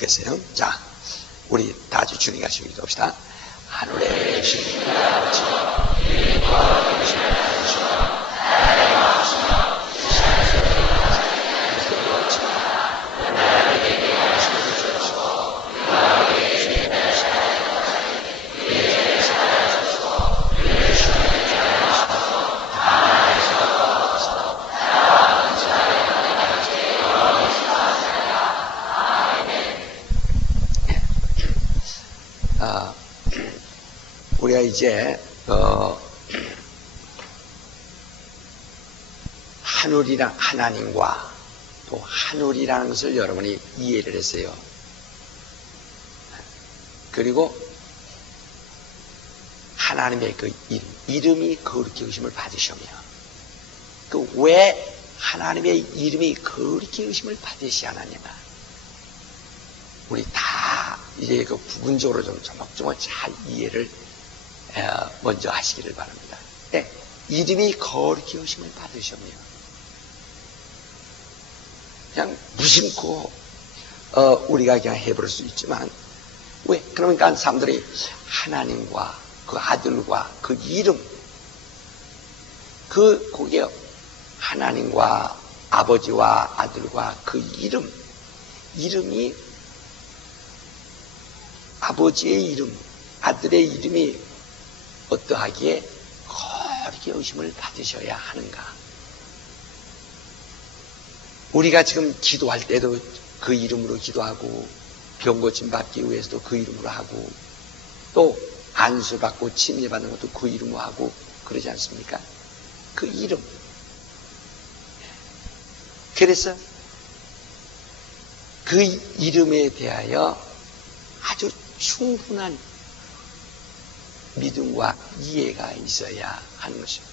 좋겠어요. 자, 우리 다 같이 주님 같이 기도합시다. 하늘에 계신 아버지, 이름과 당신의 나라시여 나라의 마음이시여 우리가 이제 하늘이랑 하나님과 또 하늘이라는 것을 여러분이 이해를 했어요. 그리고 하나님의 그 이름이 거룩히 의심을 받으시며 그 왜 하나님의 이름이 거룩히 의심을 받으셔야 하느냐, 우리 다 이제 그 부분적으로 좀 조목조목 잘 이해를 먼저 하시기를 바랍니다. 네, 이름이 거룩히 의심을 받으시며 그냥 무심코 우리가 그냥 해버릴 수 있지만 왜? 그러니까 사람들이 하나님과 그 아들과 그 이름 거기에 하나님과 아버지와 아들과 그 이름이 아버지의 이름, 아들의 이름이 어떠하기에 거룩히 의심을 받으셔야 하는가? 우리가 지금 기도할 때도 그 이름으로 기도하고 병 고침 받기 위해서도 그 이름으로 하고 또 안수 받고 침례 받는 것도 그 이름으로 하고 그러지 않습니까? 그 이름. 그래서 그 이름에 대하여 아주 충분한 믿음과 이해가 있어야 하는 것입니다.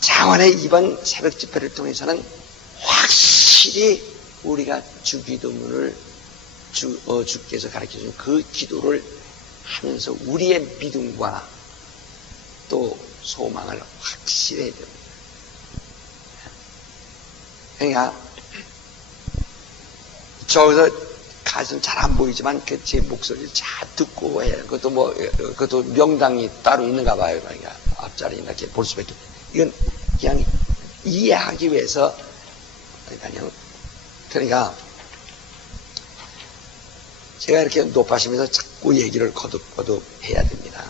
장원의 이번 새벽 집회를 통해서는 확실히 우리가 주기도문을 주께서 가르쳐준 그 기도를 하면서 우리의 믿음과 또 소망을 확실해야 됩니다. 그러니까 저기서 가슴 잘 안 보이지만 제 목소리를 잘 듣고 해요. 그것도 명당이 따로 있는가 봐요. 그러니까 앞자리 이렇게 볼 수밖에. 이건 그냥 이해하기 위해서 그러니까 제가 이렇게 높아지면서 자꾸 얘기를 거듭거듭 해야 됩니다.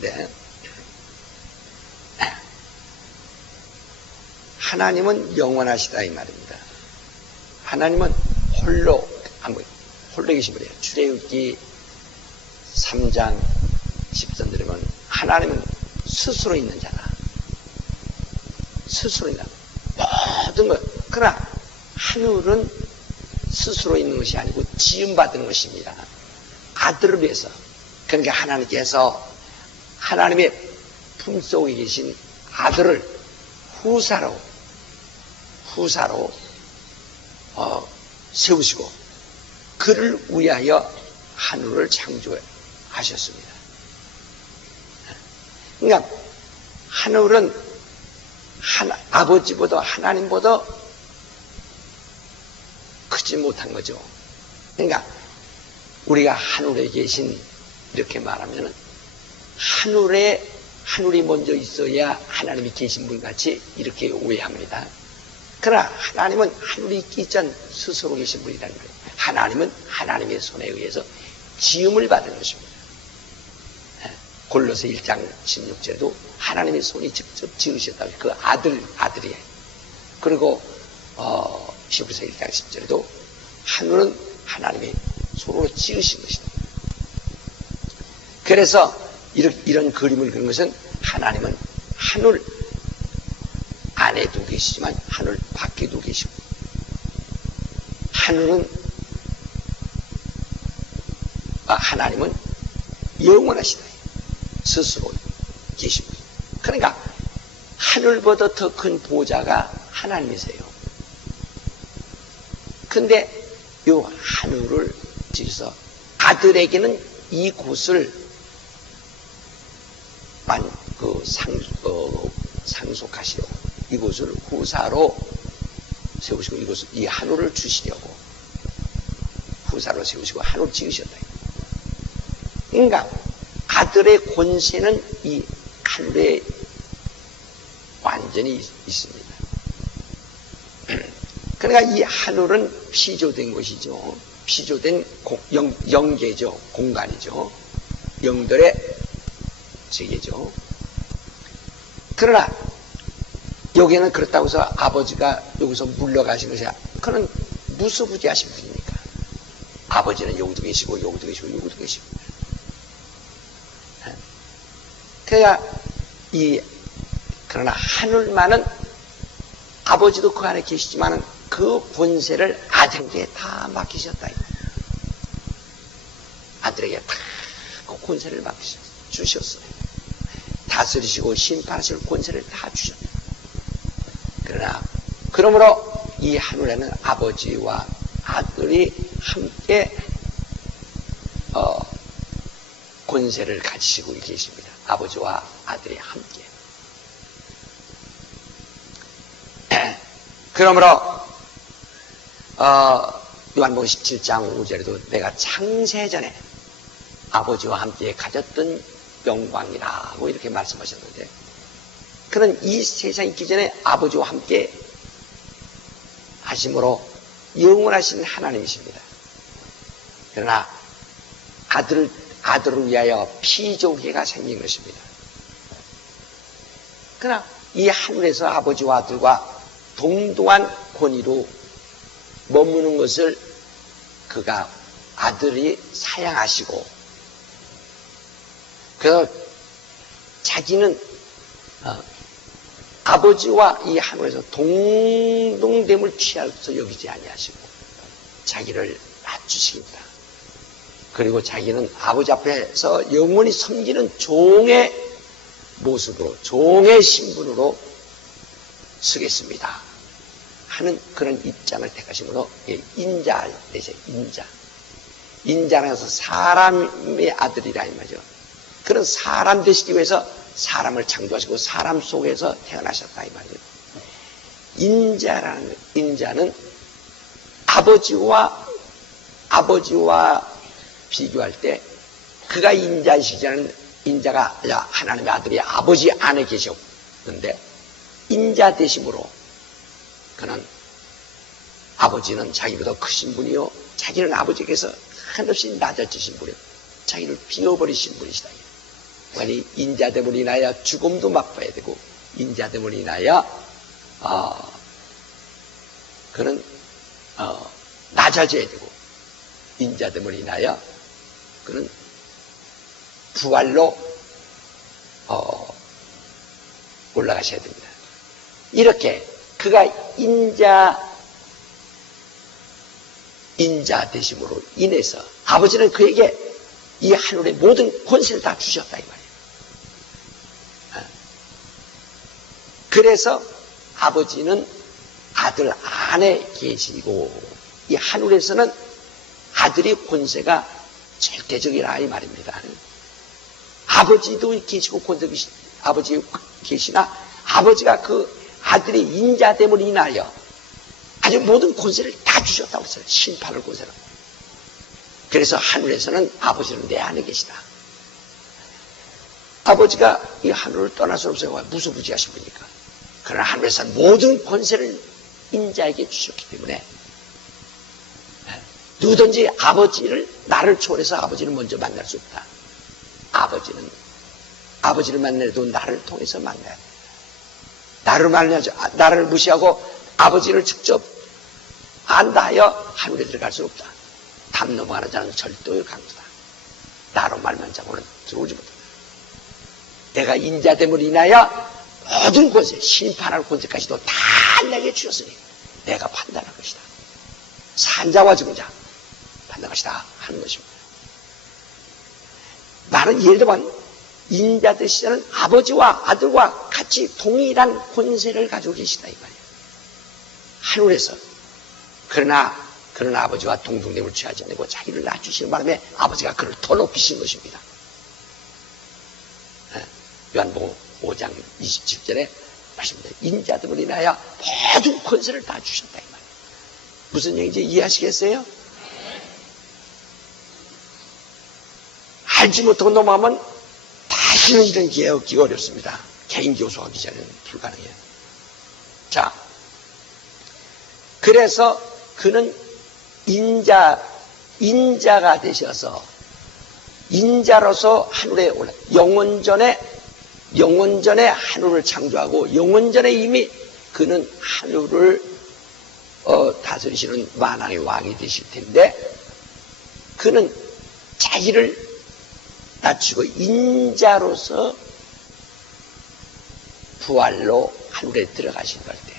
네. 하나님은 영원하시다 이 말입니다. 하나님은 홀로 계신 분이에요. 출애굽기 3장 10절 들으면 하나님은 스스로 있는 자다. 스스로 있는 자다. 모든 것. 그러나 하늘은 스스로 있는 것이 아니고 지음받은 것입니다. 아들을 위해서. 그러니까 하나님께서 하나님의 품속에 계신 아들을 후사로 세우시고 그를 위하여 하늘을 창조하셨습니다. 그러니까 하늘은 아버지보다 하나님보다 크지 못한 거죠. 그러니까 우리가 하늘에 계신 이렇게 말하면 하늘이 먼저 있어야 하나님이 계신 분 같이 이렇게 오해합니다. 그러나 하나님은 하늘이 있기 전 스스로 계신 분이라는 거예요. 하나님은 하나님의 손에 의해서 지음을 받은 것입니다. 골로새 1장 16절에도 하나님의 손이 직접 지으셨다고 그 아들이에요. 그리고 히브리서 1장 10절에도 하늘은 하나님의 손으로 지으신 것이다. 그래서 이런 그림을 그린 것은 하나님은 하늘 안에도 계시지만 하늘 밖에도 계시고 하나님은 영원하시다. 스스로 계십니다. 그러니까 하늘보다 더 큰 보좌가 하나님이세요. 근데 이 하늘을 지어서 아들에게는 이 곳을 상속하시려고 이곳을 후사로 세우시고 이곳을 이 하늘을 주시려고 후사로 세우시고 하늘을 지으셨다. 그러니까 아들의 권세는 이 하늘에 완전히 있습니다. 그러니까 이 하늘은 피조된 것이죠. 피조된 영계죠. 공간이죠. 영들의 세계죠. 그러나 여기에는 그렇다고 해서 아버지가 여기서 물러가신 것이 그는 무소부지하신 분이니까. 아버지는 여기도 계시고 여기도 계시고 여기도 계시고. 그러니까 그러나 하늘만은 아버지도 그 안에 계시지만은 그 권세를 아들에게 다 맡기셨다. 아들에게 다 그 권세를 주셨어요. 다스리시고 심판하실 권세를 다 주셨다. 그러나 그러므로 이 하늘에는 아버지와 아들이 함께 권세를 가지시고 계십니다. 아버지와 아들이 함께. 그러므로 요한복음 17장 5절에도 내가 창세전에 아버지와 함께 가졌던 영광이라고 이렇게 말씀하셨는데, 그는 이 세상에 있기 전에 아버지와 함께 하심으로 영원하신 하나님이십니다. 그러나 아들을 위하여 피조계가 생긴 것입니다. 그러나 이 하늘에서 아버지와 아들과 동등한 권위로 머무는 것을 그가 아들이 사양하시고, 그래서 자기는 아버지와 이 하늘에서 동등됨을 취할 수 여기지 아니하시고 자기를 낮추십니다. 그리고 자기는 아버지 앞에서 영원히 섬기는 종의 모습으로, 종의 신분으로 서겠습니다 하는 그런 입장을 택하심으로 인자 되죠. 인자라서 사람의 아들이라 이 말이죠. 그런 사람 되시기 위해서 사람을 창조하시고 사람 속에서 태어나셨다 이 말이에요. 인자는 아버지와 비교할 때 그가 인자이시기 전에는 인자가 하나님의 아들이 아버지 안에 계셨는데, 인자 되심으로 그는 아버지는 자기보다 크신 분이요, 자기는 아버지께서 한없이 낮아지신 분이요, 자기를 비워버리신 분이시다. 아니 인자됨으로 인하여 죽음도 맛봐야 되고, 인자됨으로 인하여 그는 낮아져야 되고, 인자됨으로 인하여 그는 부활로 올라가셔야 됩니다. 이렇게 그가 인자 되심으로 인해서 아버지는 그에게 이 하늘의 모든 권세를 다 주셨다 이 말이에요. 그래서 아버지는 아들 안에 계시고, 이 하늘에서는 아들의 권세가 절대적이라 이 말입니다. 아버지도 계시고 아버지 계시나 아버지가 그 아들의 인자됨을 인하여 아주 모든 권세를 다 주셨다고 했어요. 심판을 권세로. 그래서 하늘에서는 아버지는 내 안에 계시다. 아버지가 이 하늘을 떠날 수 없어요. 무소부지하신 분이니까. 그러나 하늘에서는 모든 권세를 인자에게 주셨기 때문에 누구든지 나를 초월해서 아버지를 먼저 만날 수 없다. 아버지를 만나도 나를 통해서 만나야 돼. 나를 무시하고 아버지를 직접 안다 하여 하늘에 들어갈 수 없다. 담 넘어가는 자는 절도의 강도다. 나로 말만 잡고는 들어오지 못한다. 내가 인자됨으로 인하여 모든 권세, 심판할 권세까지도 다 내게 주셨으니 내가 판단할 것이다. 산자와 죽은 자 판단할 것이다 하는 것입니다. 나는 예를 들면 인자 되시는 아버지와 아들과 같이 동일한 권세를 가지고 계시다 이 말이에요. 하늘에서. 그러나 아버지와 동등됨을 취하지 않고 자기를 낮추시는 바람에 아버지가 그를 더 높이신 것입니다. 요한복음 5장 27절에 말씀입니다. 인자됨을 인하여 모든 권세를 다 주셨다 이 말이에요. 무슨 얘기인지 이해하시겠어요? 알지 못하고 넘어가면 다시는 이런 기회 얻기가 어렵습니다. 개인 교수하기 전에는 불가능해요. 자, 그래서 그는 인자가 되셔서 인자로서 하늘에 올라 영원전에 하늘을 창조하고 영원전에 이미 그는 하늘을 다스리시는 만왕의 왕이 되실 텐데 그는 자기를 낮추고 인자로서 부활로 하늘에 들어가신 걸 때.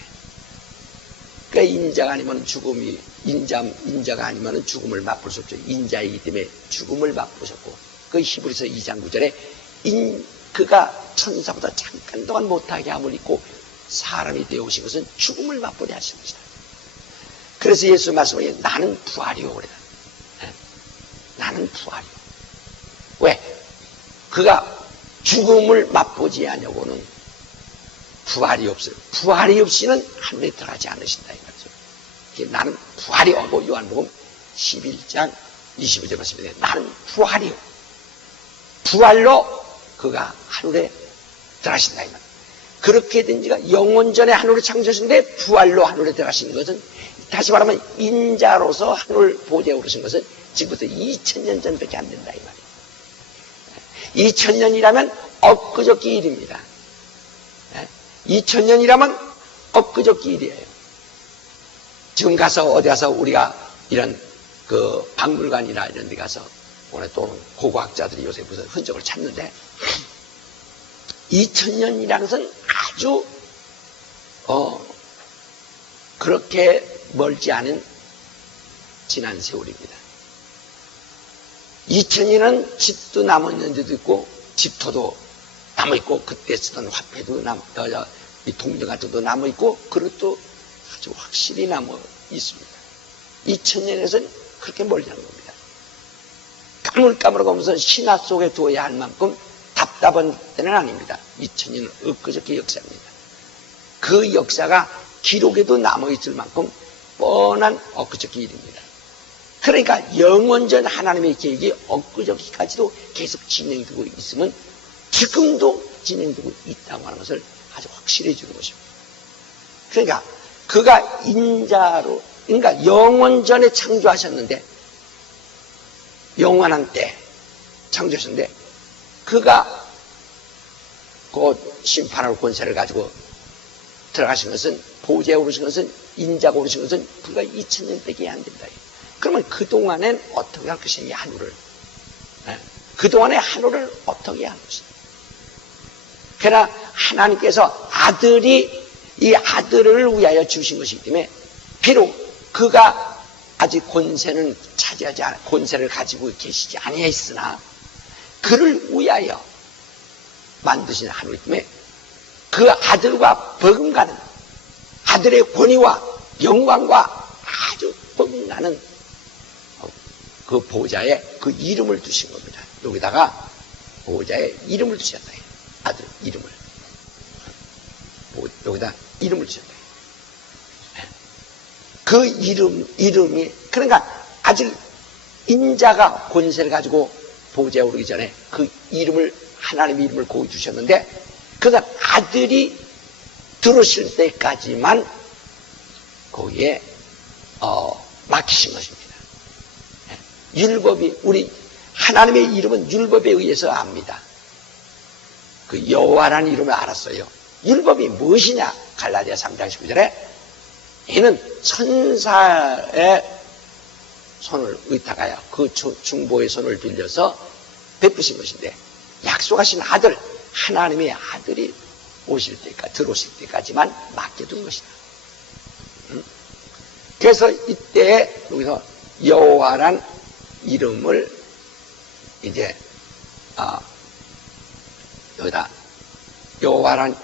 그러니까 인자가 아니면 죽음이 인자가 아니면 죽음을 맛볼 수 없죠. 인자이기 때문에 죽음을 맛보셨고 그 히브리서 2장 9절에 그가 천사보다 잠깐 동안 못하게 함을 입고 사람이 되어오신 것은 죽음을 맛보게 하신 것이다. 그래서 예수 말씀하기에 나는 부활이요 그래. 나는 부활이요. 왜? 그가 죽음을 맛보지 않냐고는 부활이 없어요. 부활이 없이는 하늘에 들어가지 않으신다 이거죠. 나는 부활이요 하고 요한복음 11장 25절 말씀인데 나는 부활이요. 부활로 그가 하늘에 들어가신다 이거죠. 그렇게 된 지가 영원전에 하늘을 창조하신데 부활로 하늘에 들어가신 것은 다시 말하면 인자로서 하늘 보좌에 오르신 것은 지금부터 2000년 전밖에 안 된다 이 말이에요. 2000년이라면 엊그저께 일입니다. 2000년이라면 엊그저께 일이에요. 지금 가서 어디 가서 우리가 이런 그 박물관이나 이런 데 가서 오늘 또 고고학자들이 요새 무슨 흔적을 찾는데 2000년이라는 것은 아주 그렇게 멀지 않은 지난 세월입니다. 2000년은 집도 남아있는 데도 있고 집터도 남아있고 그때 쓰던 화폐도 이 동전 같은 것도 남아있고 그릇도 아주 확실히 남아있습니다. 2000년에서는 그렇게 멀지 않은 겁니다. 까물까물하면서 신화 속에 두어야 할 만큼 답답한 때는 아닙니다. 2000년은 엊그저께 역사입니다. 그 역사가 기록에도 남아있을 만큼 뻔한 엊그저께 일입니다. 그러니까 영원전 하나님의 계획이 엊그저께까지도 계속 진행되고 있으면 지금도 진행되고 있다고 하는 것을 아주 확실해 주는 것입니다. 그러니까 그가 인자로 그러니까 영원전에 창조하셨는데 영원한 때 창조하셨는데 그가 그 심판할 권세를 가지고 들어가신 것은 보좌에 오르신 것은 인자가 오르신 것은 불과 2000년밖에 안 된다. 그러면 그동안엔 어떻게 할 것이냐 하늘을 그동안의 하늘을 어떻게 할 것이냐. 그러나 하나님께서 이 아들을 위하여 주신 것이기 때문에 비록 그가 아직 권세는 차지하지 않아 권세를 가지고 계시지 아니했으나 그를 위하여 만드신 하늘이기 때문에 그 아들과 버금가는 아들의 권위와 영광과 아주 버금가는 그 보좌에 그 이름을 두신 겁니다. 여기다가 보좌에 이름을 두셨다. 아들 이름을 여기다 이름을 두셨다. 그 이름이 그러니까 아직 인자가 권세를 가지고 보좌에 오르기 전에 그 이름을 하나님의 이름을 거기 두셨는데 그가 아들이 들어오실 때까지만 거기에 맡기신 것입니다. 율법이 우리 하나님의 이름은 율법에 의해서 압니다. 그 여호와라는 이름을 알았어요. 율법이 무엇이냐? 갈라디아 3장 19절에 이는 천사의 손을 의탁하여 그 중보의 손을 빌려서 베푸신 것인데 약속하신 아들 하나님의 아들이 오실 때까지 들어오실 때까지만 맡겨둔 것이다. 그래서 이때 여기서 여호와란 이름을 이제 여기다 여호와란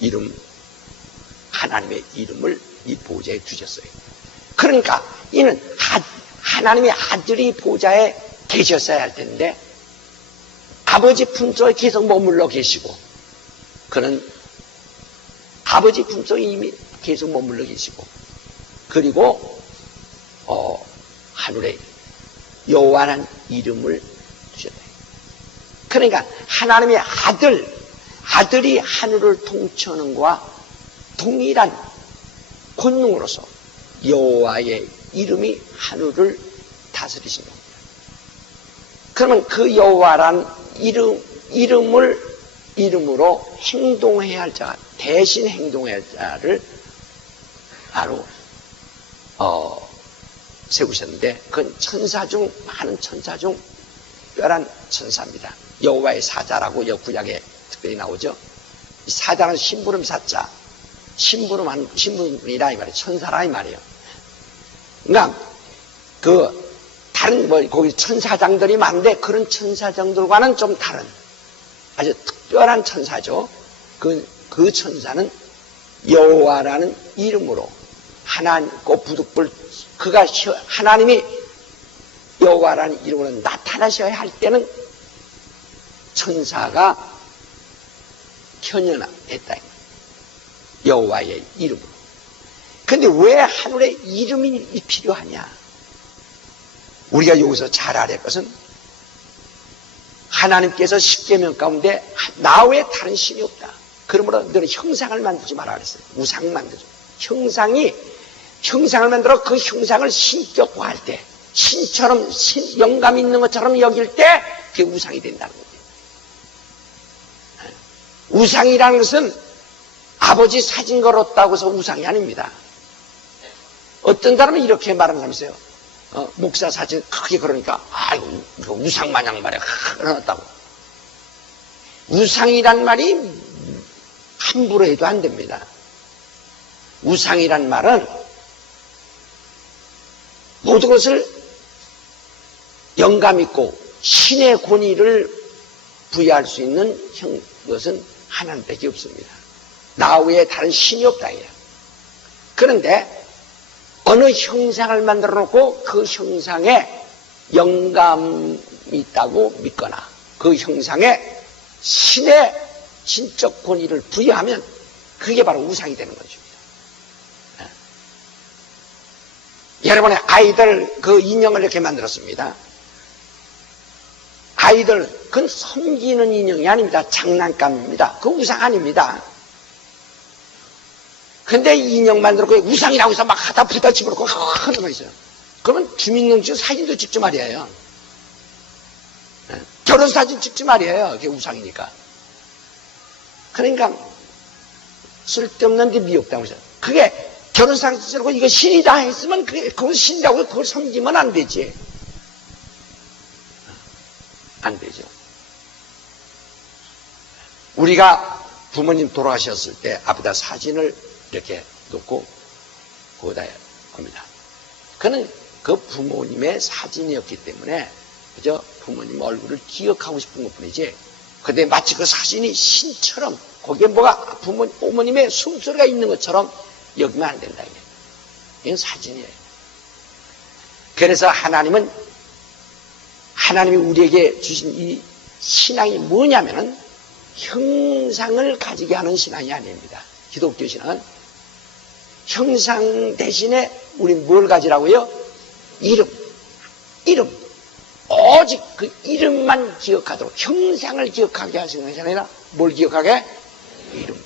이름 하나님의 이름을 이 보좌에 두셨어요. 그러니까 이는 하나님의 아들이 보좌에 계셨어야 할 텐데 아버지 품속에 계속 머물러 계시고 그는 아버지 품속에 이미 계속 머물러 계시고 그리고 하늘에 여호와라는 이름을 두셨다. 그러니까 하나님의 아들이 하늘을 통치하는 것과 동일한 권능으로서 여호와의 이름이 하늘을 다스리신 겁니다. 그러면 그 여호와란 이름으로 행동해야 할 자가, 대신 행동해야 할 자를 바로 세우셨는데, 그건 많은 천사 중 특별한 천사입니다. 여호와의 사자라고 구약에 특별히 나오죠. 이 사자는 심부름 사자, 심부름이라 이 말이에요. 천사라 이 말이에요. 그러니까 다른 거기 천사장들이 많은데 그런 천사장들과는 좀 다른 아주 특별한 천사죠. 그 천사는 여호와라는 이름으로 하나님 부득불 하나님이 여호와라는 이름으로 나타나셔야 할 때는 천사가 현현했다. 여호와의 이름으로. 근데 왜 하늘에 이름이 필요하냐? 우리가 여기서 잘 알아야 할 것은 하나님께서 십계명 가운데 나 외에 다른 신이 없다. 그러므로 너는 형상을 만들지 마라 그랬어요. 우상 만들지. 형상을 만들어 그 형상을 신격화할 때, 신처럼 영감 있는 것처럼 여길 때 그게 우상이 된다는 거예요. 우상이라는 것은 아버지 사진 걸었다고 해서 우상이 아닙니다. 어떤 사람은 이렇게 말하는 사람이 있어요. 목사 사진 크게 걸으니까 아이고 이거 우상 마냥 말이야 걸어놨다고. 우상이란 말이 함부로 해도 안 됩니다. 우상이란 말은 모든 것을 영감 있고 신의 권위를 부여할 수 있는 것은 하나님밖에 없습니다. 나 외에 다른 신이 없다. 그런데 어느 형상을 만들어 놓고 그 형상에 영감이 있다고 믿거나 그 형상에 신의 신적 권위를 부여하면 그게 바로 우상이 되는 거죠. 여러분의 아이들 그 인형을 이렇게 만들었습니다. 아이들 그건 섬기는 인형이 아닙니다. 장난감입니다. 그 우상 아닙니다. 근데 인형 만들고 우상이라고 해서 막 하다 부다 집어넣고 하는 거 있어요. 그러면 주민등록 사진도 찍지 말이에요. 결혼사진 찍지 말이에요. 그게 우상이니까. 그러니까 쓸데없는 데 미혹당하고 있어요. 그게 결혼사진 찍고 이거 신이다 했으면 그걸 신이라고 그걸 섬기면 안 되지. 안 되죠. 우리가 부모님 돌아가셨을 때 앞에다 사진을 이렇게 놓고 거기다 합니다. 그는 그 부모님의 사진이었기 때문에 그저 부모님 얼굴을 기억하고 싶은 것 뿐이지. 근데 마치 그 사진이 신처럼 거기에 뭐가 부모님의 숨소리가 있는 것처럼 여기면 안 된다. 이건 사진이에요. 그래서 하나님이 우리에게 주신 이 신앙이 뭐냐면은 형상을 가지게 하는 신앙이 아닙니다. 기독교 신앙은 형상 대신에 우리 뭘 가지라고요? 이름. 오직 그 이름만 기억하도록 형상을 기억하게 하시는 것이 아니라 뭘 기억하게? 이름.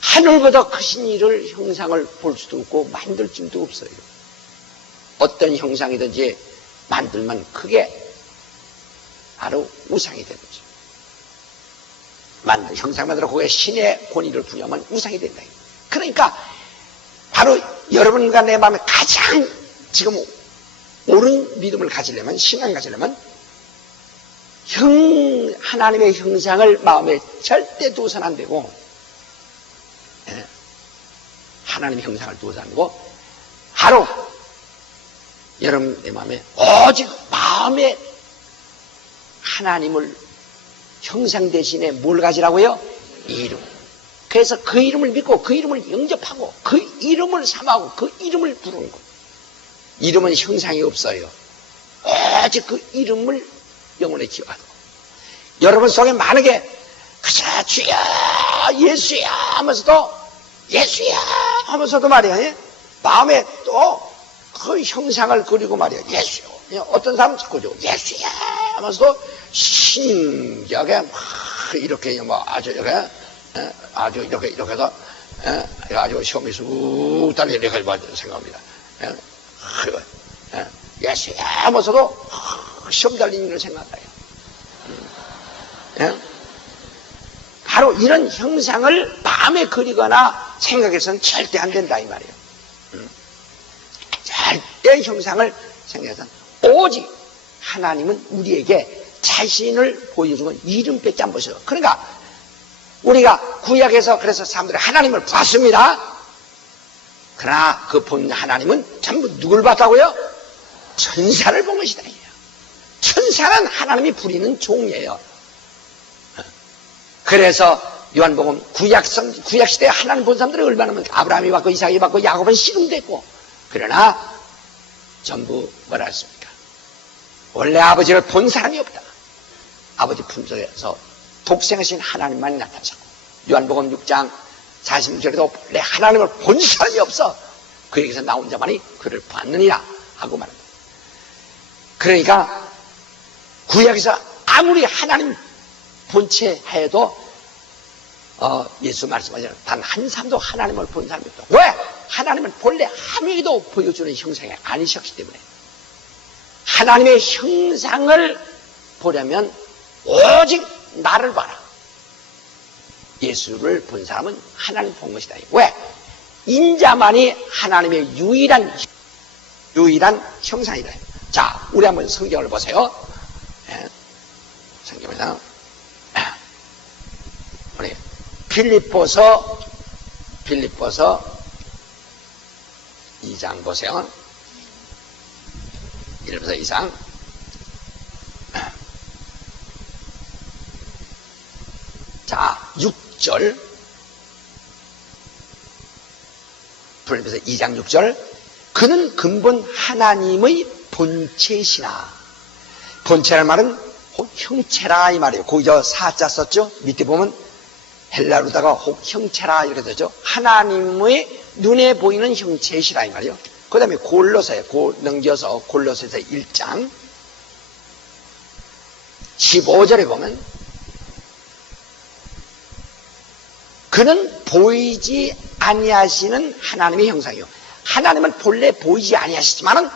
하늘보다 크신 이를 형상을 볼 수도 없고 만들 수도 없어요. 어떤 형상이든지 만들면 그게 바로 우상이 되는 거죠. 형상 만들어 거기에 신의 권위를 부여하면 우상이 된다. 그러니까 바로 여러분과 내 마음에 가장 지금 옳은 믿음을 가지려면, 신앙을 가지려면 하나님의 형상을 마음에 절대 두어서는 안 되고, 하나님의 형상을 두어서 안 되고, 바로 여러분 내 마음에 오직 마음에 하나님을 형상 대신에 뭘 가지라고요? 이름. 그래서 그 이름을 믿고 그 이름을 영접하고 그 이름을 삼하고 그 이름을 부르는 것. 이름은 형상이 없어요. 오직 그 이름을 영혼에 기억하고. 여러분 속에 만약에 그저 주여 예수야 하면서도 예수야 하면서도 말이야. 마음에 또 그 형상을 그리고 말이야. 예수요. 어떤 사람은 그죠. 예수야 하면서도 신기하게 막 이렇게 뭐 아주 이렇게 아주 이렇게 해서 아주 시험이 쑥 달리 이렇게 생각합니다. 예수야 하면서도 시험 달리는 걸 생각해요. 바로 이런 형상을 마음에 그리거나 생각해서는 절대 안 된다 이 말이에요. 절대 형상을 생각해서는 오직 하나님은 우리에게 자신을 보여주는 이름밖에 안 보셔요. 그러니까 우리가 구약에서 그래서 사람들이 하나님을 봤습니다. 그러나 그 본 하나님은 전부 누굴 봤다고요? 천사를 본 것이다. 천사는 하나님이 부리는 종이에요. 그래서 요한복음 구약시대에 하나님 본 사람들이 얼마나 많은가. 아브라함이 봤고 이삭이 봤고 야곱은 씨름됐고, 그러나 전부 뭐라 했습니까? 원래 아버지를 본 사람이 없다. 아버지 품속에서 독생하신 하나님만 나타나셨고, 요한복음 6장 46절에도 원래 하나님을 본 사람이 없어. 그에게서 나온 자만이 그를 봤느니라 하고 말합니다. 그러니까 구약에서 아무리 하나님 본체 해도 예수 말씀하시는 단 한 사람도 하나님을 본 사람이 없다. 왜? 하나님은 본래 아무에게도 보여주는 형상이 아니셨기 때문에. 하나님의 형상을 보려면 오직 나를 봐라. 예수를 본 사람은 하나님 본 것이다. 왜? 인자만이 하나님의 유일한 형상이다. 자, 우리 한번 성경을 보세요. 성경에서 우리 빌립보서 2장 보세요. 1부터 2장. 자, 6절. 빌립보서 2장 6절. 그는 근본 하나님의 본체시나. 본체라는 말은 혹 형체라 이 말이에요. 거기서 사자 썼죠. 밑에 보면 헬라로다가 혹 형체라 이렇게 되죠. 하나님의 눈에 보이는 형체시라 이 말이에요. 그 다음에 골로새에 넘겨서 골로새서 1장 15절에 보면 그는 보이지 아니하시는 하나님의 형상이요. 하나님은 본래 보이지 아니하시지만은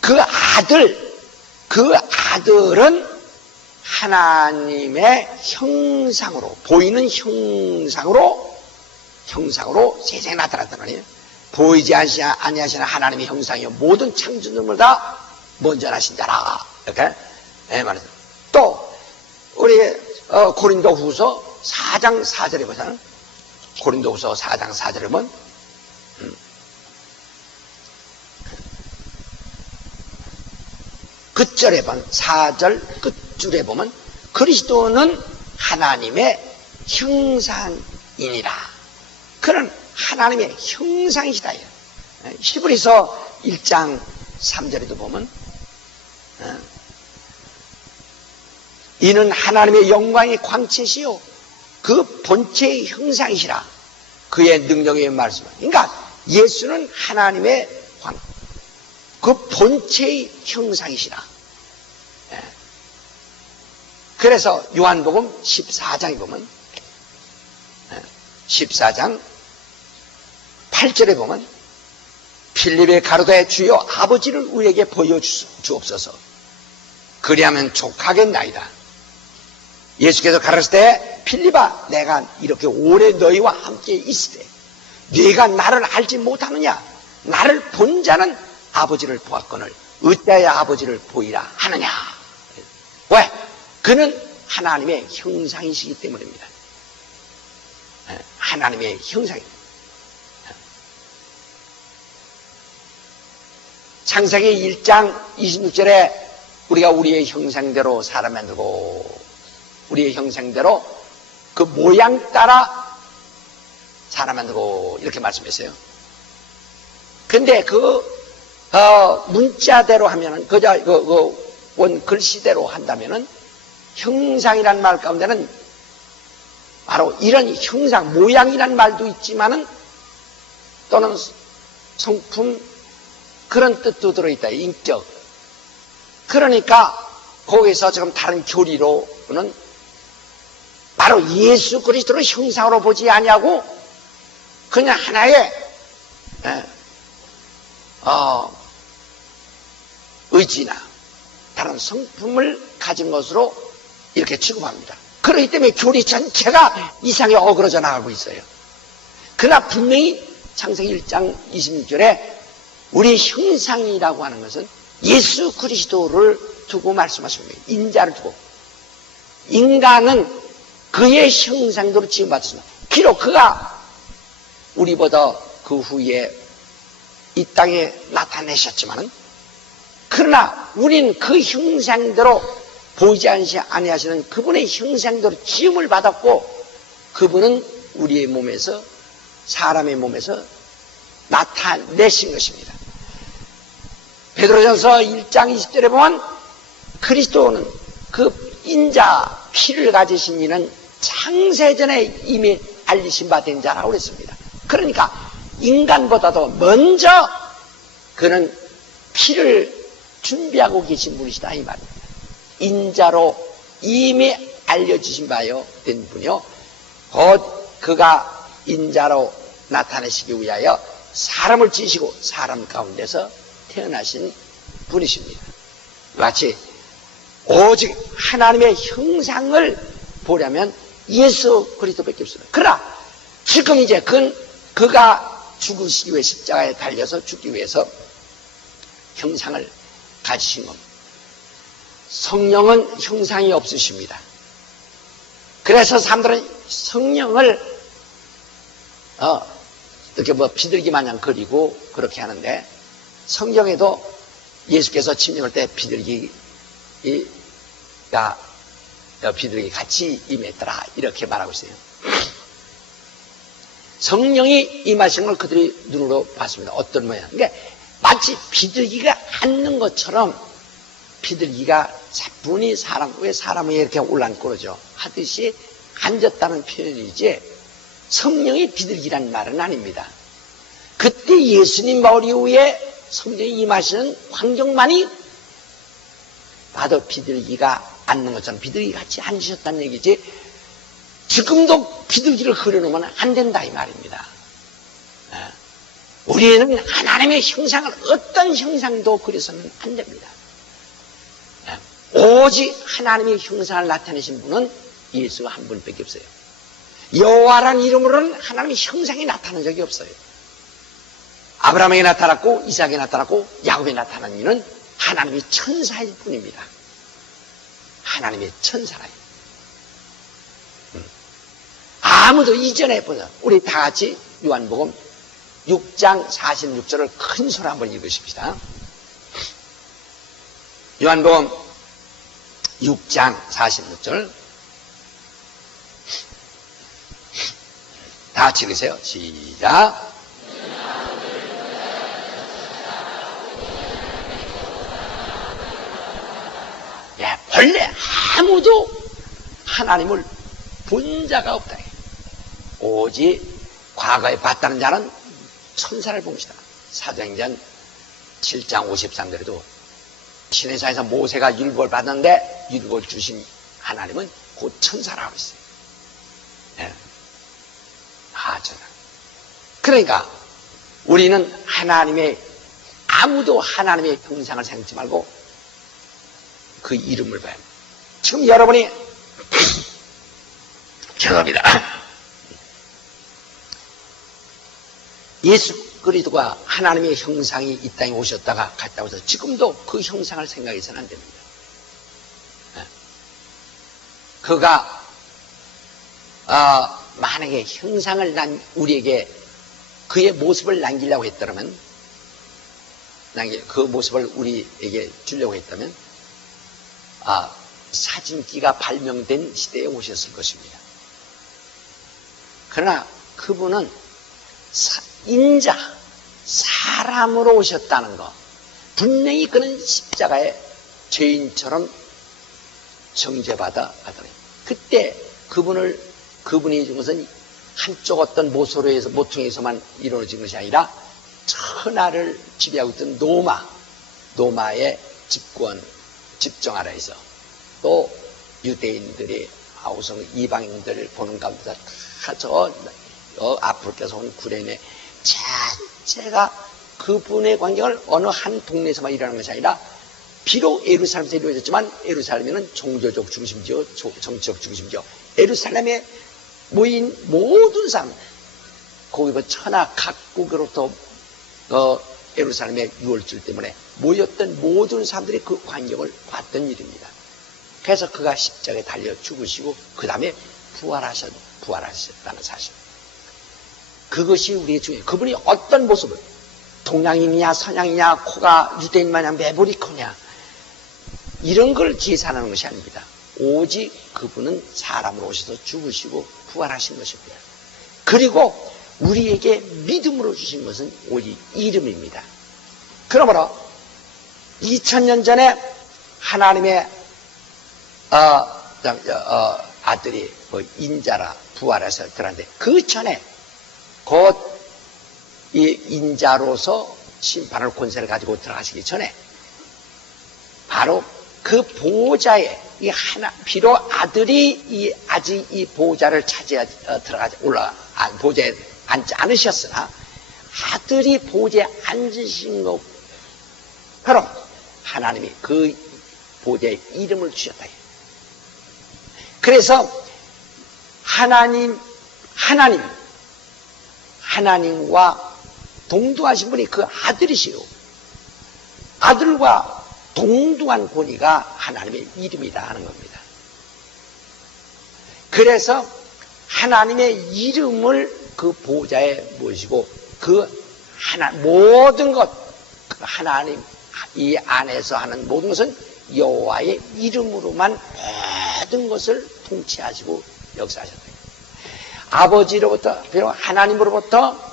그 아들은 하나님의 형상으로, 보이는 형상으로 세상에 나타났단 말이에요. 보이지 아니하시는 하나님의 형상이요. 모든 창조물보다 먼저 나신 자라. 이렇게 말해서. 또, 우리, 고린도 후서 4장 4절에 보면, 고린도 후서 4장 4절에 보면, 끝절에 보면, 4절 끝줄에 보면, 그리스도는 하나님의 형상이니라. 그는 하나님의 형상이시다. 히브리서 1장 3절에도 보면, 이는 하나님의 영광의 광채시요 그 본체의 형상이시라. 그의 능력의 말씀. 그러니까 예수는 하나님의 그 본체의 형상이시라. 그래서 요한복음 14장에 보면 14장 8절에 보면 필립의 가로되 주여 아버지를 우리에게 보여주옵소서. 그리하면 족하겠나이다. 예수께서 가르칠 때 필립아 내가 이렇게 오래 너희와 함께 있을 때 네가 나를 알지 못하느냐. 나를 본 자는 아버지를 보았거늘 어찌하여 아버지를 보이라 하느냐. 왜? 그는 하나님의 형상이시기 때문입니다. 하나님의 형상입니다. 창세기 1장 26절에 우리가 우리의 형상대로 사람 만들고 우리의 형상대로 그 모양 따라 사람 만들고 이렇게 말씀했어요. 근데 문자대로 하면은 원 글씨대로 한다면은 형상이란 말 가운데는 바로 이런 형상, 모양이란 말도 있지만은 또는 성품, 그런 뜻도 들어있다. 인격. 그러니까 거기서 지금 다른 교리로는 바로 예수 그리스도를 형상으로 보지 아니하고 그냥 하나의 의지나 다른 성품을 가진 것으로 이렇게 취급합니다. 그렇기 때문에 교리 전체가 이상에 어그러져 나가고 있어요. 그러나 분명히 창세기 1장 26절에 우리 형상이라고 하는 것은 예수 그리스도를 두고 말씀하신 거예요. 인자를 두고. 인간은 그의 형상대로 지음받았습니다. 비록 그가 우리보다 그 후에 이 땅에 나타내셨지만은 그러나 우리는 그 형상대로 보이지 아니하시는 그분의 형상대로 지음을 받았고 그분은 우리의 몸에서 사람의 몸에서 나타내신 것입니다. 베드로전서 1장 20절에 보면 그리스도는 그 인자 피를 가지신 이는 창세전에 이미 알리신 바 된 자라고 그랬습니다. 그러니까 인간보다도 먼저 그는 피를 준비하고 계신 분이시다 이 말입니다. 인자로 이미 알려주신 바요 된 분이요 곧 그가 인자로 나타내시기 위하여 사람을 지으시고 사람 가운데서 태어나신 분이십니다. 마치 오직 하나님의 형상을 보려면 예수 그리스도밖에 없습니다. 그러나 지금 이제 그가 죽으시기 위해 십자가에 달려서 죽기 위해서 형상을 가지신 겁니다. 성령은 형상이 없으십니다. 그래서 사람들은 성령을 이렇게 비둘기 마냥 그리고 그렇게 하는데 성경에도 예수께서 침략할 때 비둘기 같이 임했더라 이렇게 말하고 있어요. 성령이 임하신 걸 그들이 눈으로 봤습니다. 어떤 모양. 그러니까 마치 비둘기가 앉는 것처럼 비둘기가 차분히 왜 사람이 이렇게 올라앉고 그러죠. 하듯이 앉았다는 표현이지 성령이 비둘기란 말은 아닙니다. 그때 예수님 머리 위에 성령이 임하시는 환경만이 봐도 비둘기가 앉는 것처럼 비둘기 같이 앉으셨다는 얘기지 지금도 비둘기를 그려놓으면 안 된다 이 말입니다. 우리는 하나님의 형상을 어떤 형상도 그려서는 안 됩니다. 오직 하나님의 형상을 나타내신 분은 예수가 한 분밖에 없어요. 여호와라는 이름으로는 하나님의 형상이 나타난 적이 없어요. 아브라함에게 나타났고 이삭에게 나타났고 야곱에게 나타난 이는 하나님의 천사일 뿐입니다. 하나님의 천사라요. 아무도 이전에 보자. 우리 다 같이 요한복음 6장 46절을 큰 소리 한번 읽으십시다. 요한복음 6장 46절 다 같이 읽으세요. 시작. 예, 본래 아무도 하나님을 본 자가 없다. 오직 과거에 봤다는 자는 천사를 본 것이다. 사도행전 7장 53절에도 시내산에서 모세가 율법을 받았는데 율법을 주신 하나님은 곧 천사라고 했어요. 예. 그러니까 우리는 아무도 하나님의 형상을 생각지 말고 그 이름을 봐요. 지금 여러분이 죄송합니다. 예수 그리스도가 하나님의 형상이 이 땅에 오셨다가 갔다 오셔서 지금도 그 형상을 생각해서는 안 됩니다. 그가 만약에 형상을 우리에게 그의 모습을 남기려고 했더라면 그 모습을 우리에게 주려고 했다면 사진기가 발명된 시대에 오셨을 것입니다. 그러나 그분은 인자, 사람으로 오셨다는 것, 분명히 그는 십자가에 죄인처럼 정죄받아 가더니 그때 그분이 준 것은 한쪽 어떤 모퉁이에서만 이루어진 것이 아니라 천하를 지배하고 있던 노마의 집정 아래에서 또 유대인들이 우선 이방인들을 보는 가운데서 저 아프리카에서 온 구레네 자체가 그분의 광경을 어느 한 동네에서만 일하는 것이 아니라 비록 예루살렘에서 이루어졌지만 예루살렘에는 종교적 중심지요, 정치적 중심지요. 예루살렘에 모인 모든 사람, 거기 천하 각국으로부터 예루살렘의 유월절 때문에 모였던 모든 사람들이 그 광경을 봤던 일입니다. 그래서 그가 십자가에 달려 죽으시고 그 다음에 부활하셨다는 사실. 그것이 우리의 중요해요. 그분이 어떤 모습을, 동양인이냐 서양이냐, 코가 유대인 마냥 매부리 크냐, 이런 걸 계산하는 것이 아닙니다. 오직 그분은 사람으로 오셔서 죽으시고 부활하신 것입니다. 그리고 우리에게 믿음으로 주신 것은 오직 이름입니다. 그러므로 2000년 전에 하나님의 아들이 인자라 부활해서 들어갔는데, 그 전에 곧 이 인자로서 심판을 권세를 가지고 들어가시기 전에 바로 그 보호자에 비록 아들이 아직 이 보호자를 차지해 보호자에 앉지 않으셨으나 아들이 보호자에 앉으신 것, 그럼 하나님이 그 보호자의 이름을 주셨다. 그래서 하나님과 동등하신 분이 그 아들이시요, 아들과 동등한 권위가 하나님의 이름이다 하는 겁니다. 그래서 하나님의 이름을 그 보호자에 모시고 모든 것, 하나님 이 안에서 하는 모든 것은 여호와의 이름으로만 모든 것을 통치하시고 역사하셨다. 아버지로부터, 비록 하나님으로부터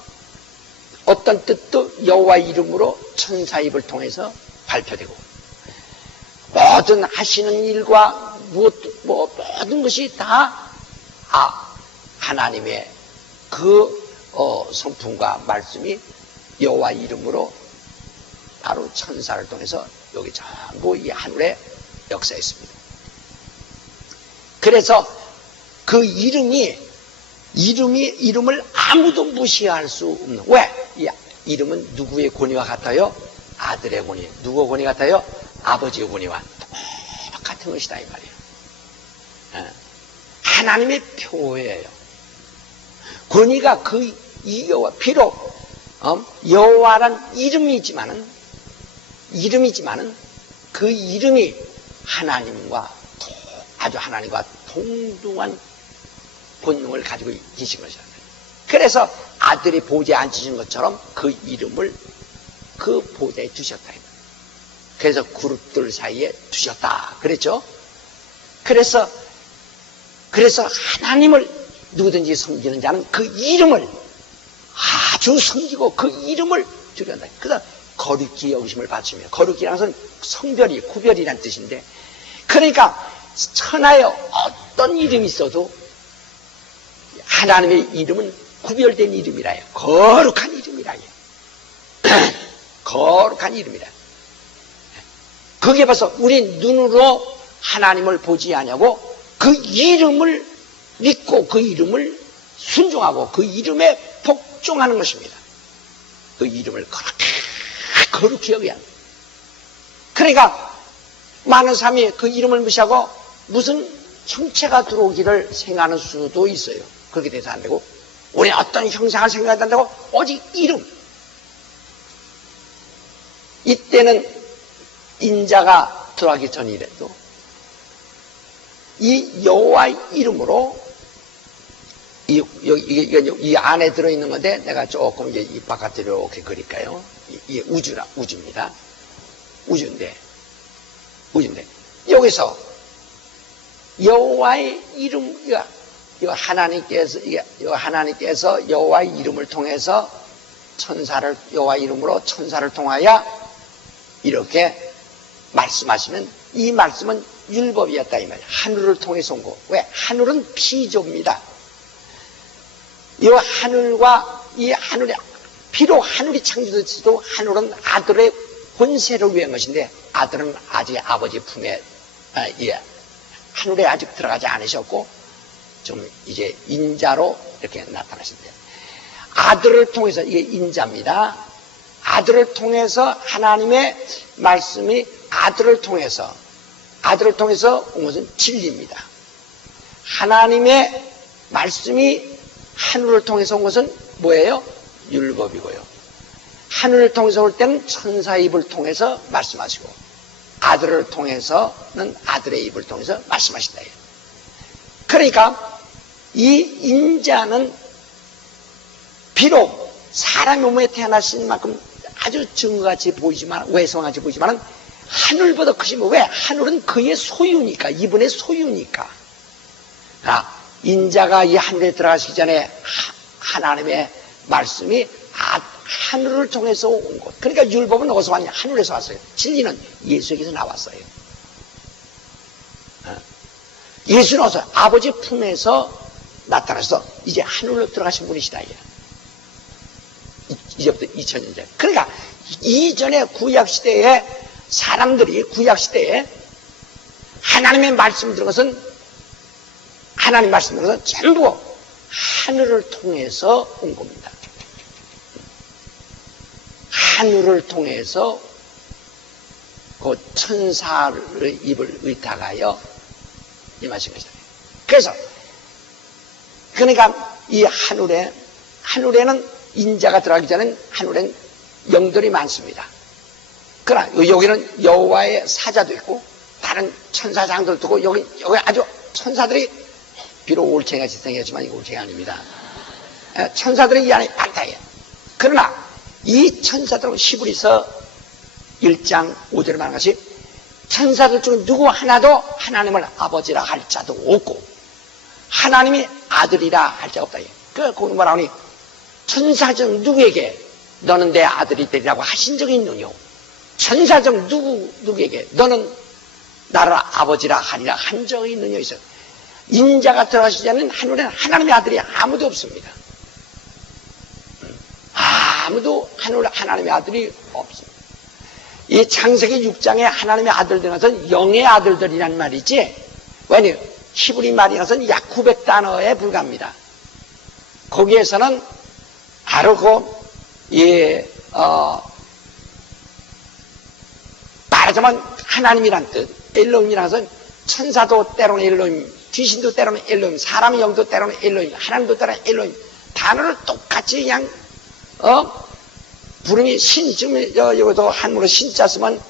어떤 뜻도 여호와 이름으로 천사입을 통해서 발표되고, 모든 하시는 일과 모든 것이 다 하나님의 그 성품과 말씀이 여호와 이름으로 바로 천사를 통해서 여기 전부 이 하늘에 역사했습니다. 그래서 그 이름을 아무도 무시할 수 없는, 왜? 이 이름은 누구의 권위와 같아요? 아들의 권위. 누구의 권위 같아요? 아버지의 권위와 똑같은 것이다 이 말이에요. 하나님의 표예요. 권위가 이 여호와, 비록 여호와란 이름이지만은 그 이름이 아주 하나님과 동등한 본능을 가지고 계신 것이다. 그래서 아들이 보호자에 앉으신 것처럼 그 이름을 그 보호자에 두셨다. 그래서 그룹들 사이에 두셨다. 그랬죠? 그래서 하나님을 누구든지 섬기는 자는 그 이름을 아주 섬기고 그 이름을 두려한다. 그래서 거룩히 여기심을 바치며, 거룩이라는 것은 성별이, 구별이란 뜻인데, 그러니까 천하에 어떤 이름이 있어도 하나님의 이름은 구별된 이름이라요. 거룩한 이름이라요. 거룩한 이름이라. 그게 벌써 우리 눈으로 하나님을 보지 아니하고 그 이름을 믿고 그 이름을 순종하고 그 이름에 복종하는 것입니다. 그 이름을 거룩히 여겨야 합니다. 그러니까 많은 사람이 그 이름을 무시하고 무슨 형체가 들어오기를 생각하는 수도 있어요. 그렇게 돼서 안 되고, 우리 어떤 형상을 생각한다고 오직 이름. 이때는 인자가 들어가기 전이라도 이 여호와의 이름으로 이 안에 들어있는 건데, 내가 조금 이제 이 바깥으로 이렇게 그릴까요? 이게 우주입니다. 우주인데 여기서 여호와의 이름, 하나님께서 여호와의 이름을 통해서 여호와의 이름으로 천사를 통하여 이렇게 말씀하시면, 이 말씀은 율법이었다 이 말이에요. 하늘을 통해서 온 거. 왜? 하늘은 피조입니다. 이 하늘과 이 하늘의 비록 하늘이 창조됐어도 하늘은 아들의 권세를 위한 것인데 아들은 아직 아버지 품에 하늘에 아직 들어가지 않으셨고 좀 이제 인자로 이렇게 나타나신대요. 아들을 통해서, 이게 인자입니다. 아들을 통해서 하나님의 말씀이 아들을 통해서 온 것은 진리입니다. 하나님의 말씀이 하늘을 통해서 온 것은 뭐예요? 율법이고요. 하늘을 통해서 올 때는 천사의 입을 통해서 말씀하시고 아들을 통해서는 아들의 입을 통해서 말씀하신다. 그러니까 이 인자는 비록 사람의 몸에 태어나신 만큼 아주 증거같이 보이지만, 외성같이 보이지만 하늘보다 크시면, 왜? 하늘은 그의 소유니까, 이분의 소유니까. 인자가 이 하늘에 들어가시기 전에 하나님의 말씀이 하늘을 통해서 온 것. 그러니까 율법은 어디서 왔냐? 하늘에서 왔어요. 진리는 예수에게서 나왔어요. 예수는 어디서? 아버지 품에서 나타나서 이제 하늘로 들어가신 분이시다. 이제부터 2000년 전. 그러니까 이전에 구약시대에 사람들이 구약시대에 하나님의 말씀을 들은 것은, 하나님 말씀을 들은 것은 전부 하늘을 통해서 온 겁니다. 하늘을 통해서 그 천사의 입을 의탁하여 임하신 것이다. 그래서 그러니까 이 하늘에는 인자가 들어가기 전에는 하늘엔 영들이 많습니다. 그러나 여기는 여호와의 사자도 있고 다른 천사장들도 있고 여기 아주 천사들이, 비록 올챙이같이 생겼지만 이거 올챙이 아닙니다. 천사들이 이 안에 많다예요. 그러나 이 천사들은 히브리서 1장 5절에 말한 것이 천사들 중에 누구 하나도 하나님을 아버지라 할 자도 없고 하나님이 아들이라 할 자가 없다. 그 거기 뭐라 하니 천사 중 누구에게 너는 내 아들이 되리라고 하신 적이 있느뇨? 천사 중 누구에게 너는 나를 아버지라 하리라 한 적이 있느뇨? 있어요. 인자가 들어가시지 않는 하늘에는 하나님의 아들이 아무도 없습니다. 아무도 하나님의 아들이 없습니다. 이 창세기 6장에 하나님의 아들들 것은 영의 아들들이란 말이지, 왜냐 히브리 말이 것은 약 900단어에 불과합니다. 거기에서는 바로 말하자면 하나님이란 뜻, 엘로힘이라는 것은 천사도 때로는 엘로힘, 귀신도 때로는 엘로힘, 사람의 영도 때로는 엘로힘, 하나님도 때로는 엘로힘, 단어를 똑같이 그냥 부름이 신, 지금 여기도 한문으로 신자 쓰면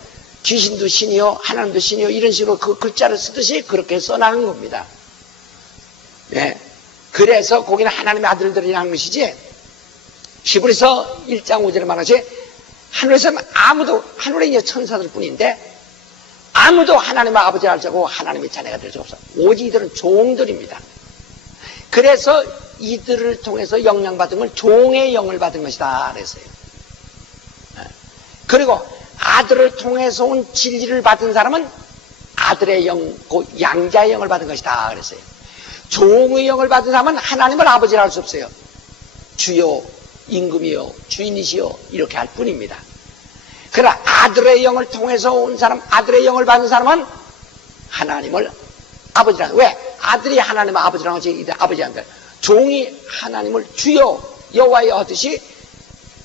귀신도 신이요 하나님도 신이요 이런 식으로 그 글자를 쓰듯이 그렇게 써나가는 겁니다. 네. 그래서 거기는 하나님의 아들들이라는 것이지, 히브리서 1장 5절에 말하지 하늘에서는 아무도, 하늘에 있는 천사들 뿐인데 아무도 하나님의 아버지를 알자고 하나님의 자녀가 될 수 없어. 오직 이들은 종들입니다. 그래서 이들을 통해서 영향받은 건 종의 영을 받은 것이다 그랬어요. 그리고 아들을 통해서 온 진리를 받은 사람은 아들의 영, 그 양자의 영을 받은 것이다 그랬어요. 종의 영을 받은 사람은 하나님을 아버지라 할 수 없어요. 주요, 임금이요, 주인이시요 이렇게 할 뿐입니다. 그러나 아들의 영을 통해서 온 사람, 아들의 영을 받은 사람은 하나님을 아버지라. 왜? 아들이 하나님의 아버지라는 것이 아버지한테, 종이 하나님을 주요 여호와여 하듯이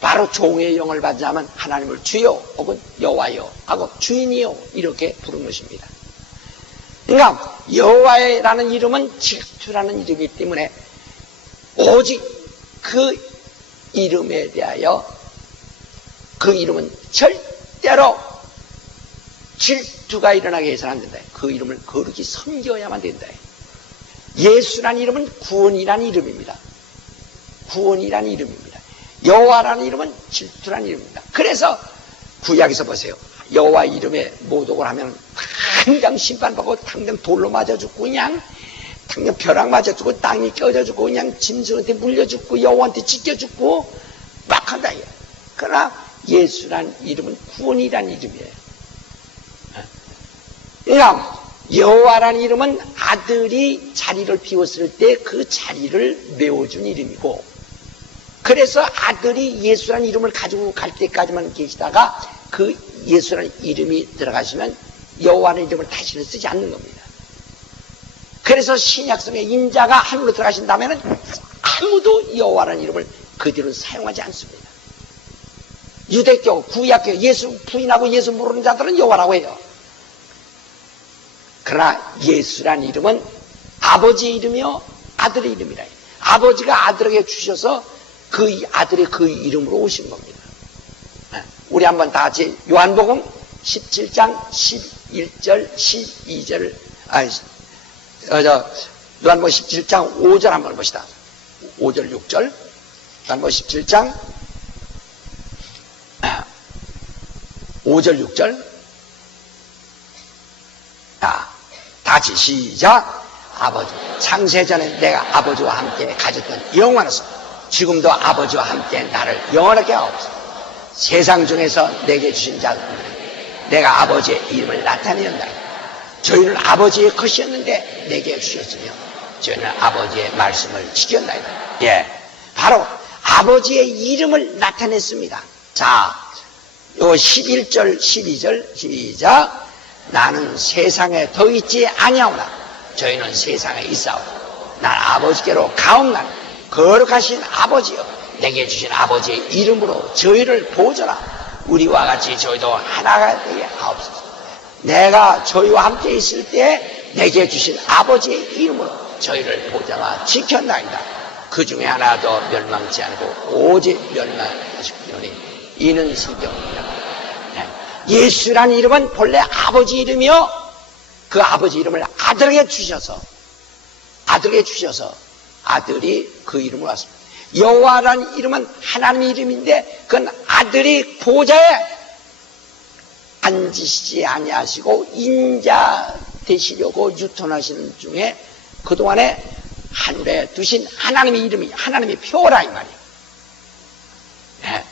바로 종의 영을 받은 자면 하나님을 주요 혹은 여호와여 하고 주인이요 이렇게 부르는 것입니다. 그러니까 여호와라는 이름은 질투라는 이름이기 때문에 오직 그 이름에 대하여, 그 이름은 절대로 질투가 일어나게 해서는 안 된다. 그 이름을 거룩히 섬겨야만 된다. 예수라는 이름은 구원이라는 이름입니다. 구원이라는 이름입니다. 여호와라는 이름은 질투라는 이름입니다. 그래서 구약에서 보세요. 여호와 이름에 모독을 하면 당장 심판받고 당장 돌로 맞아 죽고 그냥 당장 벼락 맞아 죽고 땅이 깨져 죽고 그냥 짐승한테 물려 죽고 여호와한테 찢겨 죽고 막 한다. 그러나 예수란 이름은 구원이란 이름이에요. 그러니까 여호와라는 이름은 아들이 자리를 비웠을 때 그 자리를 메워준 이름이고, 그래서 아들이 예수라는 이름을 가지고 갈 때까지만 계시다가 그 예수라는 이름이 들어가시면 여호와라는 이름을 다시는 쓰지 않는 겁니다. 그래서 신약성의 인자가 하늘로 들어가신 다음에는 아무도 여호와라는 이름을 그 뒤로 사용하지 않습니다. 유대교, 구약교, 예수 부인하고 예수 모르는 자들은 여호와라고 해요. 그러나 예수라는 이름은 아버지의 이름이요 아들의 이름이라 해요. 아버지가 아들에게 주셔서 그 아들이 그 이름으로 오신 겁니다. 우리 한번 다 같이 요한복음 17장 11절 12절 요한복음 17장 5절 한번 봅시다. 5절 6절 요한복음 17장 5절 6절 다 같이 시작. 아버지 창세전에 내가 아버지와 함께 가졌던 영원하소 지금도 아버지와 함께 나를 영원하게 하옵소서. 세상 중에서 내게 주신 자들 내가 아버지의 이름을 나타내었다. 저희는 아버지의 것이었는데 내게 주셨으며 저희는 아버지의 말씀을 지켰나이다. 예, 바로 아버지의 이름을 나타냈습니다. 자, 요 11절 12절 시작. 나는 세상에 더 있지 아니하오나 저희는 세상에 있사오나 난 아버지께로 가옵나니 거룩하신 아버지여 내게 주신 아버지의 이름으로 저희를 보존하라. 우리와 같이 저희도 하나가 되게 하옵소서. 내가 저희와 함께 있을 때 내게 주신 아버지의 이름으로 저희를 보존하라 지켰나이다. 그 중에 하나도 멸망치 않고 오직 멸망하시려니 이는 성경입니다. 예수라는 이름은 본래 아버지 이름이요 그 아버지 이름을 아들에게 주셔서 아들이 그 이름으로 왔습니다. 여호와라는 이름은 하나님의 이름인데 그건 아들이 보좌에 앉으시지 아니하시고 인자 되시려고 유턴하시는 중에 그동안에 하늘에 두신 하나님의 이름이 하나님의 표라 이 말이에요. 네.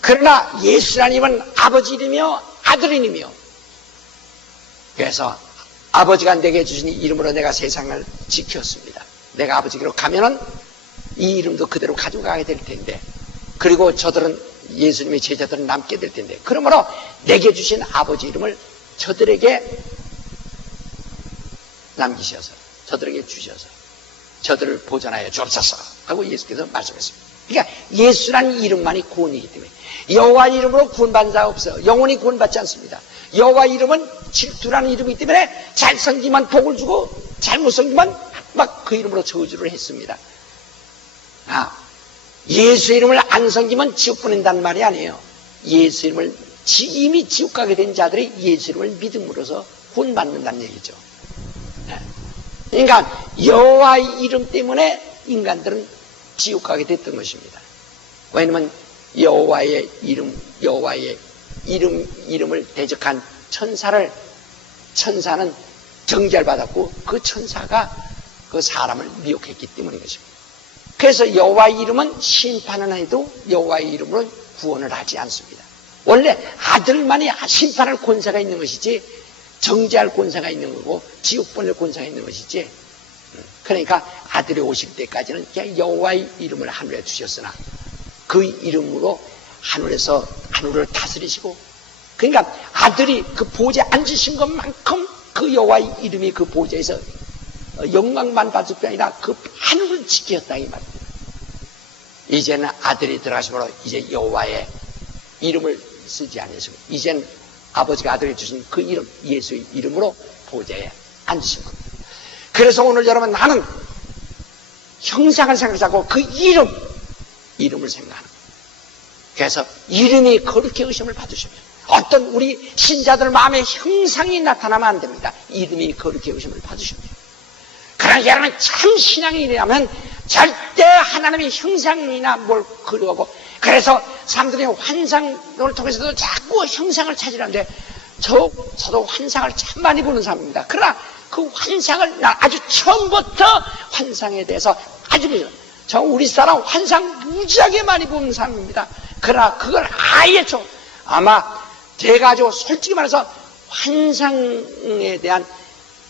그러나 예수라는 이름은 아버지 이름이요 아들 이름이요. 그래서 아버지가 내게 주신 이름으로 내가 세상을 지켰습니다. 내가 아버지께로 가면은 이 이름도 그대로 가지고 가게 될 텐데 그리고 저들은 예수님의 제자들은 남게 될 텐데 그러므로 내게 주신 아버지 이름을 저들에게 남기셔서 저들에게 주셔서 저들을 보존하여 주옵소서 하고 예수께서 말씀했습니다. 그러니까 예수라는 이름만이 구원이기 때문에 여호와 이름으로 구원받는 자가 없어요. 영원히 구원받지 않습니다. 여호와 이름은 질투라는 이름이기 때문에 잘 섬기면 복을 주고 잘못 섬기면 막 그 이름으로 저주를 했습니다. 예수 이름을 안 섬기면 지옥 보낸다는 말이 아니에요. 예수 이름을 이미 지옥 가게 된 자들이 예수 이름을 믿음으로써 구원받는다는 얘기죠. 그러니까 여호와의 이름 때문에 인간들은 지옥 가게 됐던 것입니다. 왜냐하면 여호와의 이름을 대적한 천사는 정죄를 받았고 그 천사가 그 사람을 미혹했기 때문인 것입니다. 그래서 여호와의 이름은 심판은 해도 여호와의 이름으로 구원을 하지 않습니다. 원래 아들만이 심판할 권세가 있는 것이지 정죄할 권세가 있는 거고 지옥 보낼 권세가 있는 것이지. 그러니까 아들이 오실 때까지는 그냥 여호와의 이름을 하늘에 두셨으나 그 이름으로 하늘에서 하늘을 다스리시고 그러니까 아들이 그 보좌에 앉으신 것만큼 그 여호와의 이름이 그 보좌에서 영광만 받을 뿐 아니라 그 하늘을 지켰다 이 말입니다. 이제는 아들이 들어가심으로 이제 여호와의 이름을 쓰지 않으시고 이제는 아버지가 아들이 주신 그 이름 예수의 이름으로 보좌에 앉으신 겁니다. 그래서 오늘 여러분 나는 형상을 생각하고 그 이름을 생각하는 거예요. 그래서 이름이 거룩히 의심을 받으시면 어떤 우리 신자들 마음에 형상이 나타나면 안 됩니다. 이름이 거룩히 의심을 받으시면 돼요. 그러나 여러분 참 신앙인이라면 절대 하나님의 형상이나 뭘 그리워하고 그래서 사람들이 환상을 통해서도 자꾸 형상을 찾으려는데 저도 환상을 참 많이 보는 사람입니다. 그러나 그 환상을 아주 처음부터 환상에 대해서 저 우리 사람 환상 무지하게 많이 보는 사람입니다. 그러나 그걸 아예 아마 제가 아주 솔직히 말해서 환상에 대한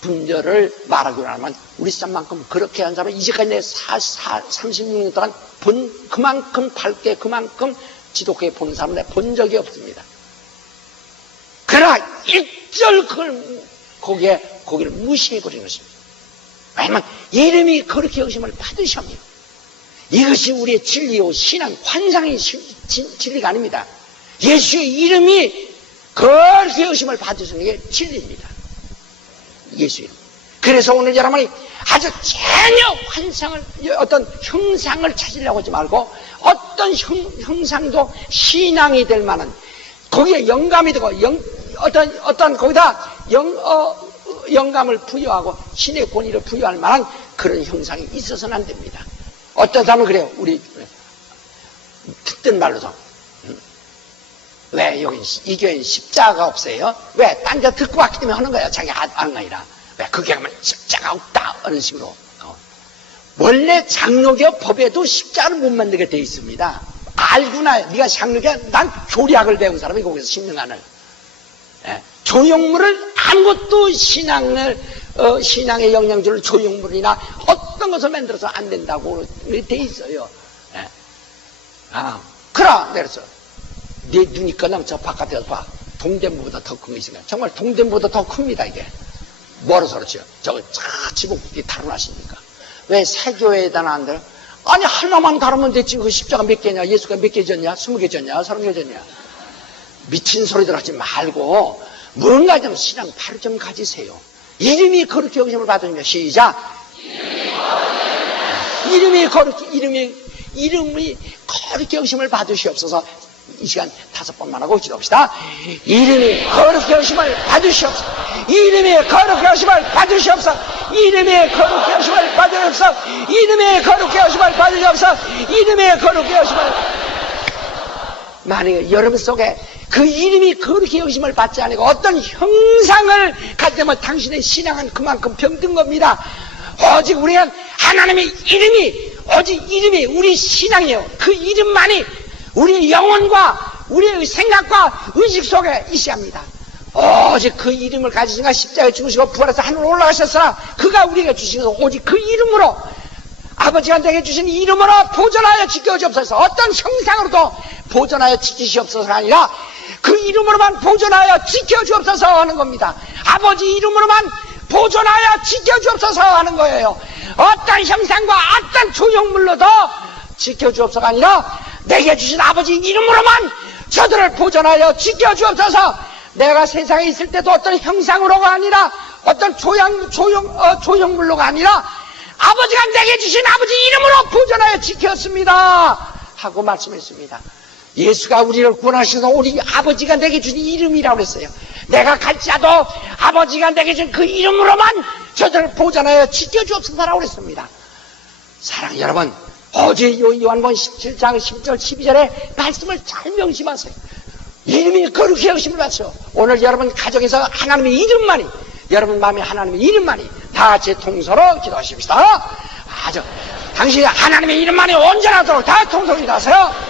분별을 말하기로 하면 우리 사람만큼 그렇게 한 사람은 이제까지 내 36년 동안 그만큼 밝게 그만큼 지독하게 보는 사람은 내가 본 적이 없습니다. 그러나 일절 거기를 무시해버리는 것입니다. 왜냐하면 이름이 그렇게 의심을 받으셔며 이것이 우리의 진리요 신앙 환상의 진리가 아닙니다. 예수의 이름이 그렇게 의심을 받으시는 게 진리입니다. 예수 이름. 그래서 오늘 여러분이 아주 전혀 환상을 어떤 형상을 찾으려고 하지 말고 어떤 형상도 신앙이 될 만한 거기에 영감이 되고 어떤 거기다 영감을 부여하고 신의 권위를 부여할 만한 그런 형상이 있어서는 안 됩니다. 어떤 사람은 그래요. 우리 듣던 말로도 왜 여기 이 교회는 십자가가 없어요? 왜? 딴 데 듣고 왔기 때문에 하는 거야. 자기 아는 거 아니라. 왜? 그게 하면 십자가 없다. 이런 식으로. 원래 장로교 법에도 십자가를 못 만들게 돼 있습니다. 알구나. 네가 장로교야. 난 교리학을 배운 사람이 거기서 10년간을. 조형물을 아무것도 신앙의 영양주를 조형물이나 어떤 것을 만들어서 안 된다고 돼 있어요. 그래. 그래서 네 눈이 꺼나면 저 바깥에서 봐. 동대문보다 더 큰 거 있으니까. 정말 동대문보다 더 큽니다, 이게. 멀어서 그렇죠. 저거 지복이 다루나십니까? 왜 세교회에다 안 들어? 아니, 하나만 다루면 됐지. 그 십자가 몇 개냐? 예수가 몇 개 졌냐? 20개 졌냐? 30개 졌냐? 미친 소리들 하지 말고, 뭔가 좀 신앙 바로 좀 가지세요. 이름이 그렇게 영심을 받으면 시작. 이름이 거룩히 영심을 받으시옵소서. 이 시간 5번만 하고 기도합시다. 이름이 거룩히 영심을 받으시옵소서. 이름이 거룩히 영심을 받으시옵소서. 이름이 거룩히 영심을 받으시옵소서. 이름이 거룩히 영심을 받으시옵소서. 이름이 거룩히 영심을. 만약에 여러분 속에 그 이름이 거룩히 영심을 받지 않고 어떤 형상을 갖다면 당신의 신앙은 그만큼 병든 겁니다. 오직 우리는 하나님의 이름이 오직 이름이 우리 신앙이에요. 그 이름만이 우리의 영혼과 우리의 생각과 의식 속에 있어야 합니다. 오직 그 이름을 가지시니까 십자가에 죽으시고 부활해서 하늘로 올라가셨으나 그가 우리에게 주시면서 오직 그 이름으로 아버지가 내게 주신 이름으로 보존하여 지켜주옵소서. 어떤 형상으로도 보존하여 지키시옵소서가 아니라 그 이름으로만 보존하여 지켜주옵소서 하는 겁니다. 아버지 이름으로만 보존하여 지켜주옵소서 하는 거예요. 어떤 형상과 어떤 조형물로도 지켜주옵소서가 아니라 내게 주신 아버지 이름으로만 저들을 보존하여 지켜주옵소서. 내가 세상에 있을 때도 어떤 형상으로가 아니라 어떤 조형물로가 아니라 아버지가 내게 주신 아버지 이름으로 보존하여 지켰습니다 하고 말씀했습니다. 예수가 우리를 구원하셔서 우리 아버지가 내게 주신 이름이라고 그랬어요. 내가 갈지라도 아버지가 내게 준 그 이름으로만 저들을 보존하여 지켜주옵소서라고 그랬습니다. 사랑하는 여러분, 어제 요한복음 17장 10절 12절에 말씀을 잘 명심하세요. 이름이 거룩히 여기심을 받죠. 오늘 여러분 가정에서 하나님의 이름만이, 여러분 마음에 하나님의 이름만이 다 같이 통서로 기도하십시다. 당신이 하나님의 이름만이 온전하도록 다 통서로 기도하세요.